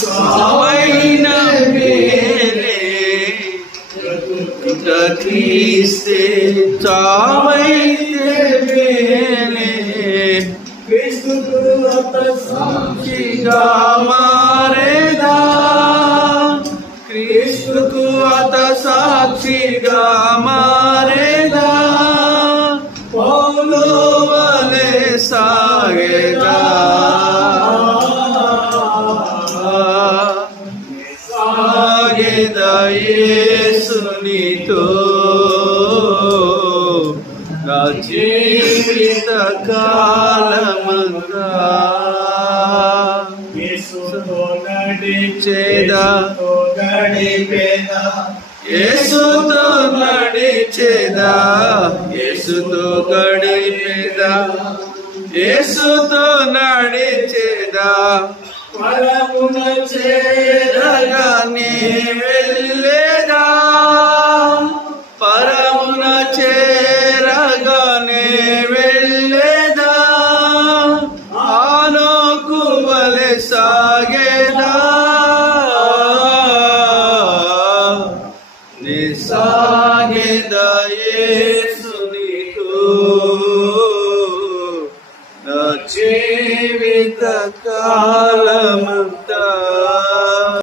చావైన వేరే క్రీస్తే చావైతే వేలే క్రీస్తుకు అత సాక్షిగా మారేదా క్రీస్తుకు అత సాక్షిగా మారేదా పౌలు వలె సాగేదా యేసునితో నా జీవిత కాలమంతా యేసుతో నడిచేదా గడిపేదా యేసుతో నడిచేదా యేసుతో గడిపేదా యేసుతో నడిచేదా పరమున చేరగా నీ వెళ్ళేదా పరమున చేరగా నీ వెళ్ళేదా ఆనోకు వలె సాగేదా నీ సాగేదా యేసునితో నా జీవిత కాలం